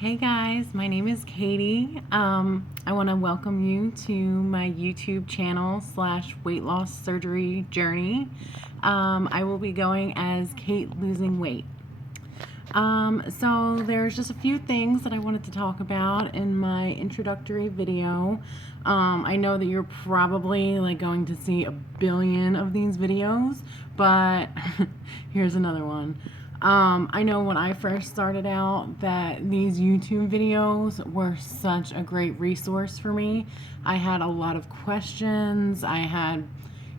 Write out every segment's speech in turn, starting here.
Hey guys, my name is Katie. I want to welcome you to my YouTube channel / weight loss surgery journey. I will be going as Kate Losing Weight. So there's just a few things that I wanted to talk about in my introductory video. I know that you're probably going to see a billion of these videos, but here's another one. I know when I first started out that these YouTube videos were such a great resource for me. I had a lot of questions. I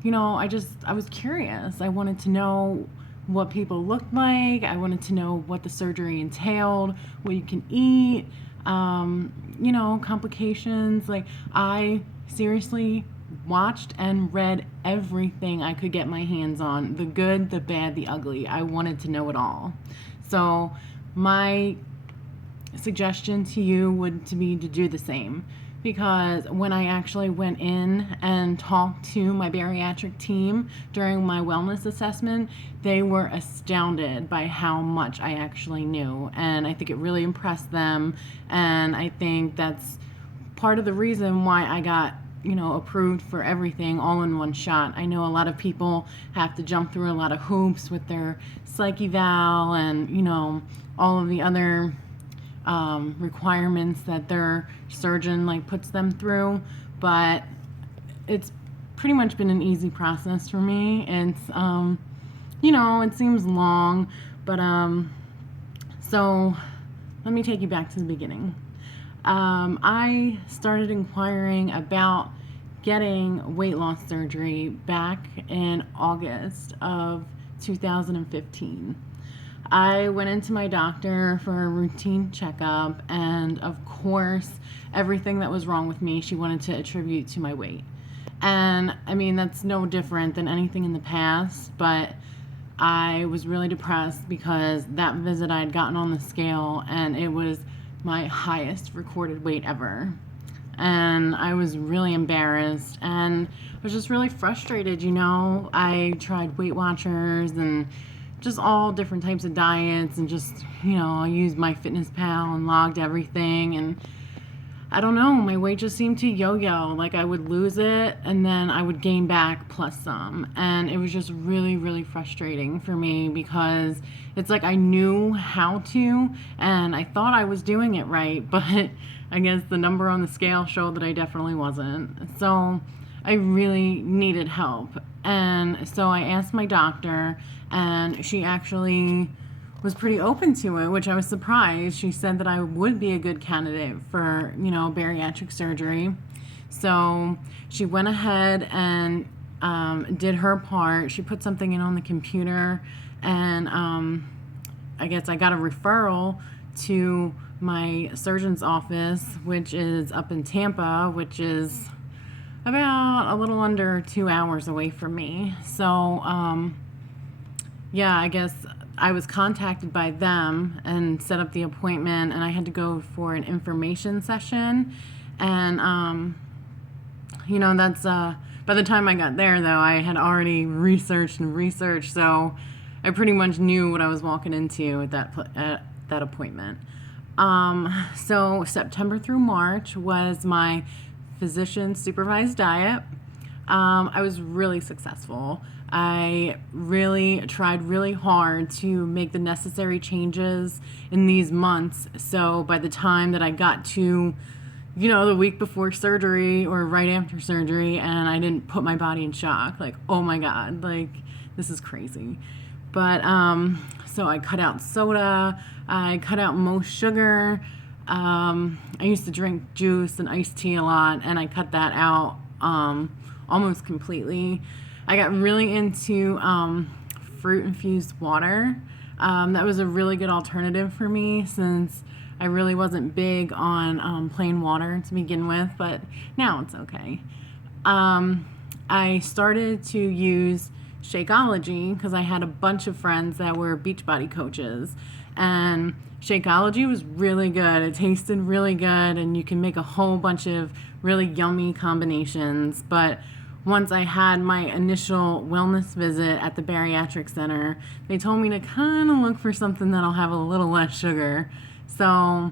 was curious. I wanted to know what people looked like. I wanted to know what the surgery entailed, what you can eat, complications. I seriously watched and read everything I could get my hands on, the good, the bad, the ugly. I wanted to know it all. So my suggestion to you would be to do the same, because when I actually went in and talked to my bariatric team during my wellness assessment, they were astounded by how much I actually knew, and I think it really impressed them, and I think that's part of the reason why I got approved for everything all in one shot. I know a lot of people have to jump through a lot of hoops with their psych eval and all of the other requirements that their surgeon puts them through, but it's pretty much been an easy process for me. It's it seems long, but so let me take you back to the beginning. I started inquiring about getting weight loss surgery back in August of 2015. I went into my doctor for a routine checkup, and of course, everything that was wrong with me, she wanted to attribute to my weight. And I mean, that's no different than anything in the past, but I was really depressed because that visit I had gotten on the scale and it was my highest recorded weight ever. And I was really embarrassed and I was just really frustrated. I tried Weight Watchers and just all different types of diets, and just I used MyFitnessPal and logged everything, and I don't know, my weight just seemed to yo-yo. I would lose it and then I would gain back plus some, and it was just really, really frustrating for me because it's I knew how to and I thought I was doing it right, but I guess the number on the scale showed that I definitely wasn't. So I really needed help, and so I asked my doctor, and she actually was pretty open to it, which I was surprised. She said that I would be a good candidate for, bariatric surgery. So she went ahead and did her part. She put something in on the computer, and I guess I got a referral to my surgeon's office, which is up in Tampa, which is about a little under 2 hours away from me. So, I guess I was contacted by them and set up the appointment, and I had to go for an information session. And, that's, by the time I got there, though, I had already researched, so I pretty much knew what I was walking into at that appointment. So September through March was my physician supervised diet. I was really successful. I really tried really hard to make the necessary changes in these months. So by the time that I got to, the week before surgery or right after surgery, and I didn't put my body in shock, oh my God, this is crazy. But, so I cut out soda, I cut out most sugar. I used to drink juice and iced tea a lot, and I cut that out almost completely. I got really into fruit-infused water. That was a really good alternative for me since I really wasn't big on plain water to begin with, but now it's okay. I started to use Shakeology because I had a bunch of friends that were Beachbody coaches, and Shakeology was really good. It tasted really good, and you can make a whole bunch of really yummy combinations. But once I had my initial wellness visit at the bariatric center, they told me to kind of look for something that'll have a little less sugar. So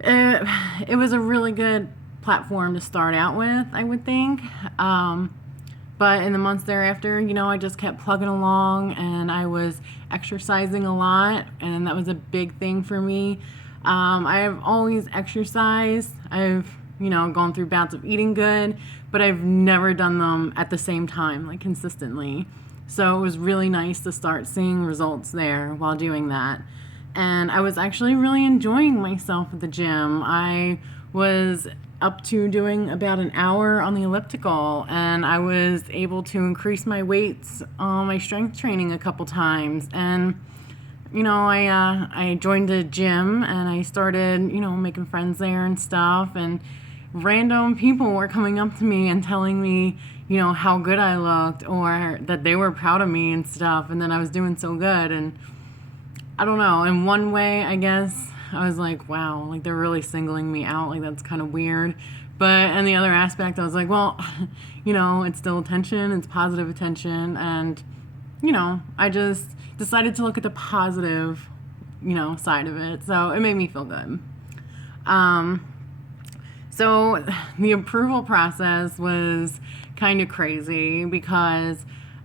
it was a really good platform to start out with, I would think. But in the months thereafter, I just kept plugging along, and I was exercising a lot, and that was a big thing for me. I've always exercised. I've, gone through bouts of eating good, but I've never done them at the same time, like consistently. So it was really nice to start seeing results there while doing that. And I was actually really enjoying myself at the gym. I was up to doing about an hour on the elliptical, and I was able to increase my weights on my strength training a couple times. And I joined the gym, and I started making friends there and stuff, and random people were coming up to me and telling me how good I looked, or that they were proud of me and stuff, and that I was doing so good. And I don't know, in one way, I guess, I was like, wow, like they're really singling me out. Like, that's kind of weird. But in the other aspect, I was like, well, it's still attention. It's positive attention. And, I just decided to look at the positive, side of it. So it made me feel good. So the approval process was kind of crazy because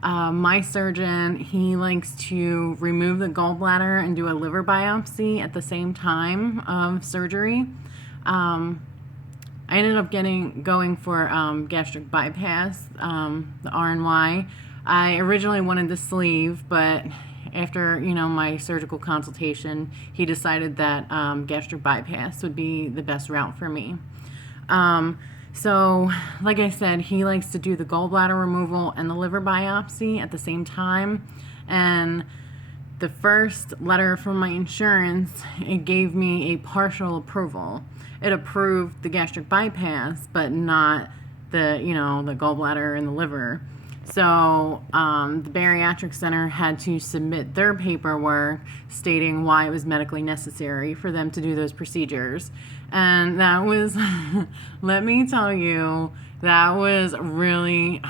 my surgeon, he likes to remove the gallbladder and do a liver biopsy at the same time of surgery. I ended up going for gastric bypass, the RNY. I originally wanted the sleeve, but after my surgical consultation, he decided that gastric bypass would be the best route for me. So, like I said, he likes to do the gallbladder removal and the liver biopsy at the same time. And the first letter from my insurance, it gave me a partial approval. It approved the gastric bypass, but not the gallbladder and the liver. So the bariatric center had to submit their paperwork stating why it was medically necessary for them to do those procedures. And that was, let me tell you, that was really,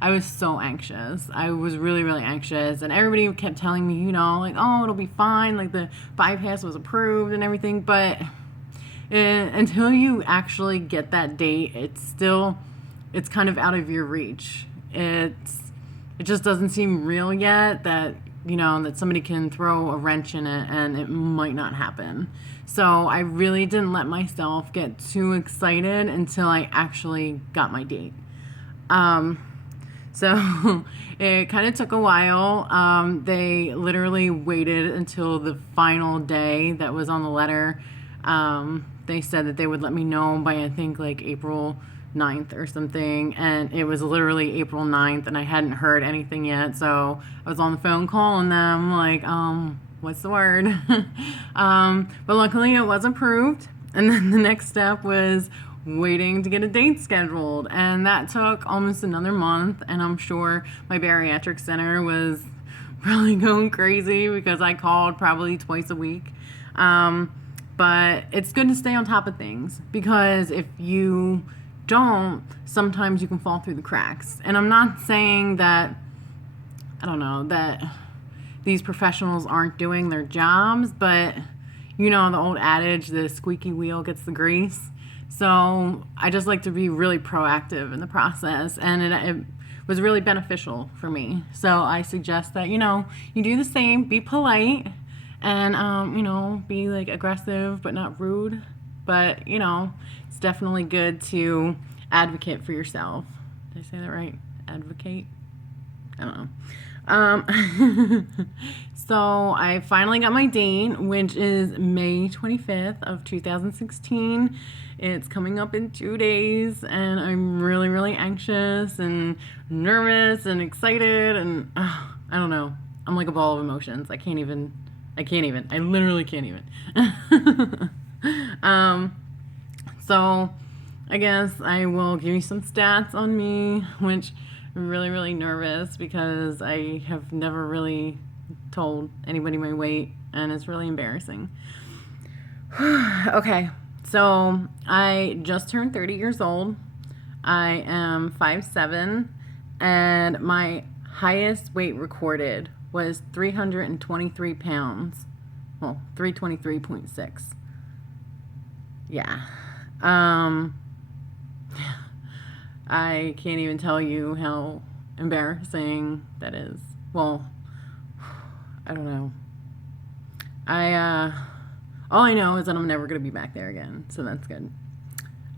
I was so anxious. I was really, really anxious. And everybody kept telling me, like, oh, it'll be fine. Like, the bypass was approved and everything. But until you actually get that date, it's kind of out of your reach. It just doesn't seem real yet that that somebody can throw a wrench in it and it might not happen. So I really didn't let myself get too excited until I actually got my date. So it kind of took a while. They literally waited until the final day that was on the letter. They said that they would let me know by, I think, like April 9th or something, and it was literally April 9th, and I hadn't heard anything yet. So I was on the phone calling them like, what's the word? But luckily it was approved, and then the next step was waiting to get a date scheduled, and that took almost another month. And I'm sure my bariatric center was really going crazy because I called probably twice a week. But it's good to stay on top of things, because if you don't, sometimes you can fall through the cracks. And I'm not saying that, that these professionals aren't doing their jobs, but the old adage, the squeaky wheel gets the grease. So I just like to be really proactive in the process, and it was really beneficial for me. So I suggest that, you do the same, be polite, and, be like aggressive but not rude. But, it's definitely good to advocate for yourself. Did I say that right? Advocate? I don't know. So I finally got my date, which is May 25th of 2016. It's coming up in 2 days, and I'm really, really anxious and nervous and excited, and I don't know. I'm like a ball of emotions. I literally can't even. So I guess I will give you some stats on me, which I'm really, really nervous because I have never really told anybody my weight, and it's really embarrassing. Okay, so I just turned 30 years old. I am 5'7", and my highest weight recorded was 323 pounds. Well, 323.6. yeah. I can't even tell you how embarrassing that is. Well, I don't know. All I know is that I'm never going to be back there again, so that's good.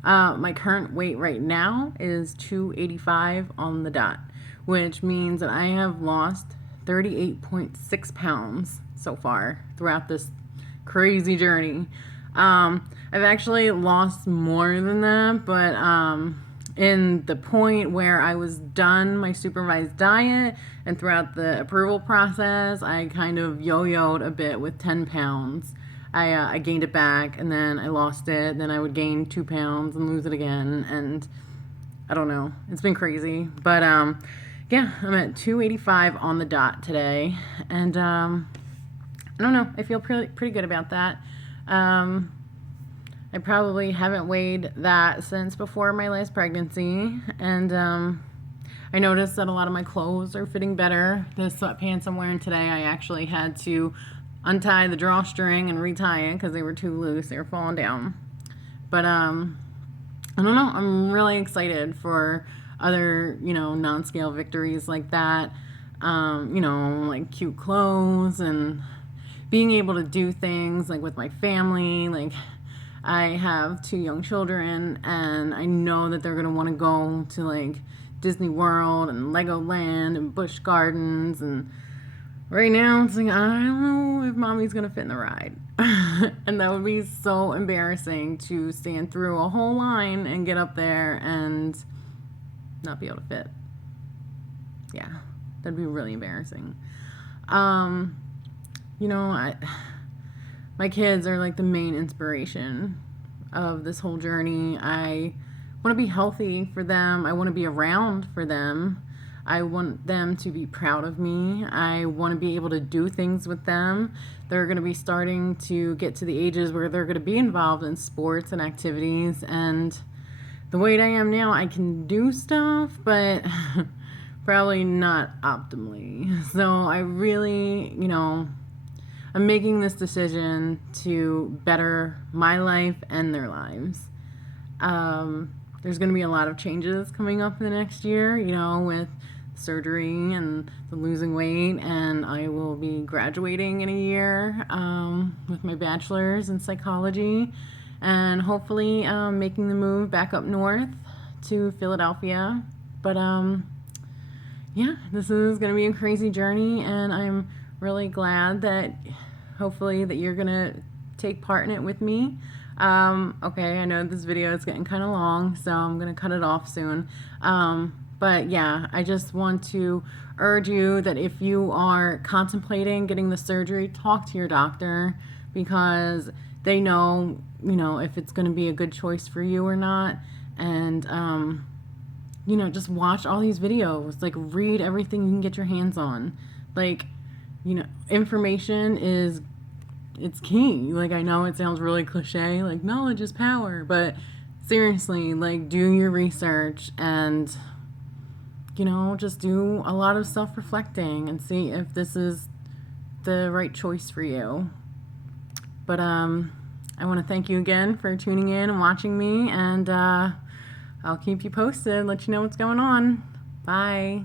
My current weight right now is 285 on the dot, which means that I have lost 38.6 pounds so far throughout this crazy journey. I've actually lost more than that, but in the point where I was done my supervised diet and throughout the approval process, I kind of yo-yoed a bit with 10 pounds. I gained it back, and then I lost it. Then I would gain 2 pounds and lose it again, and I don't know. It's been crazy, but yeah, I'm at 285 on the dot today, and I don't know. I feel pretty good about that. I probably haven't weighed that since before my last pregnancy, and I noticed that a lot of my clothes are fitting better. The sweatpants I'm wearing today, I actually had to untie the drawstring and retie it because they were too loose. They were falling down. But I don't know. I'm really excited for other, non-scale victories like that. Like cute clothes and being able to do things like with my family. Like, I have 2 young children, and I know that they're going to want to go to like Disney World and Legoland and Busch Gardens, and right now it's like, I don't know if mommy's going to fit in the ride. And that would be so embarrassing to stand through a whole line and get up there and not be able to fit. Yeah, that'd be really embarrassing. My kids are like the main inspiration of this whole journey. I want to be healthy for them. I want to be around for them. I want them to be proud of me. I want to be able to do things with them. They're going to be starting to get to the ages where they're going to be involved in sports and activities. And the weight I am now, I can do stuff, but probably not optimally. So I really, I'm making this decision to better my life and their lives. There's going to be a lot of changes coming up in the next year, with surgery and the losing weight, and I will be graduating in a year with my bachelor's in psychology, and hopefully making the move back up north to Philadelphia. But yeah, this is going to be a crazy journey, and I'm really glad that hopefully that you're going to take part in it with me. Okay, I know this video is getting kind of long, so I'm going to cut it off soon. But yeah, I just want to urge you that if you are contemplating getting the surgery, talk to your doctor, because they know, if it's going to be a good choice for you or not. And, just watch all these videos, like read everything you can get your hands on. Like, information it's key. Like, I know it sounds really cliche, like knowledge is power, but seriously, like, do your research and, just do a lot of self-reflecting and see if this is the right choice for you. But I want to thank you again for tuning in and watching me, and I'll keep you posted, let you know what's going on. Bye.